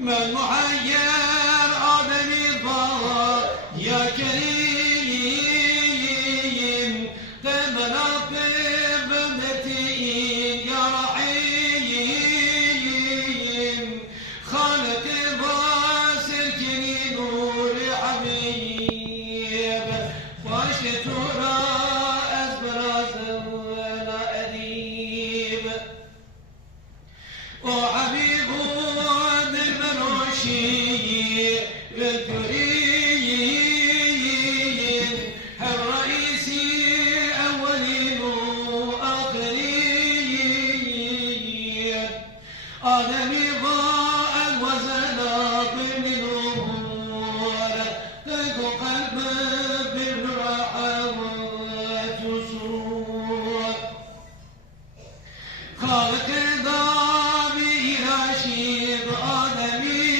من محير آدمی ضار يا كريم تمنا ببنتين يا رحيم خالق باسر كني نور حبيب فاشت رأس براز ولا أديب وحبيب بالكريم الرئيسي أولين وآخرين آدمي ضاء وزنا ضمن نور تقو قلب بالراحة وتسرور خالق ضابي رشيد آدمي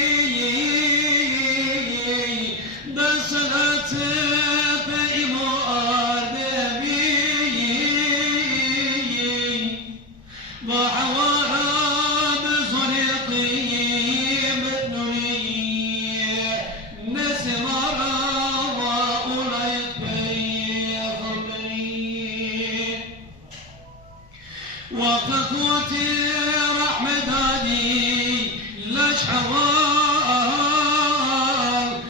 وقت رحمة هادي لش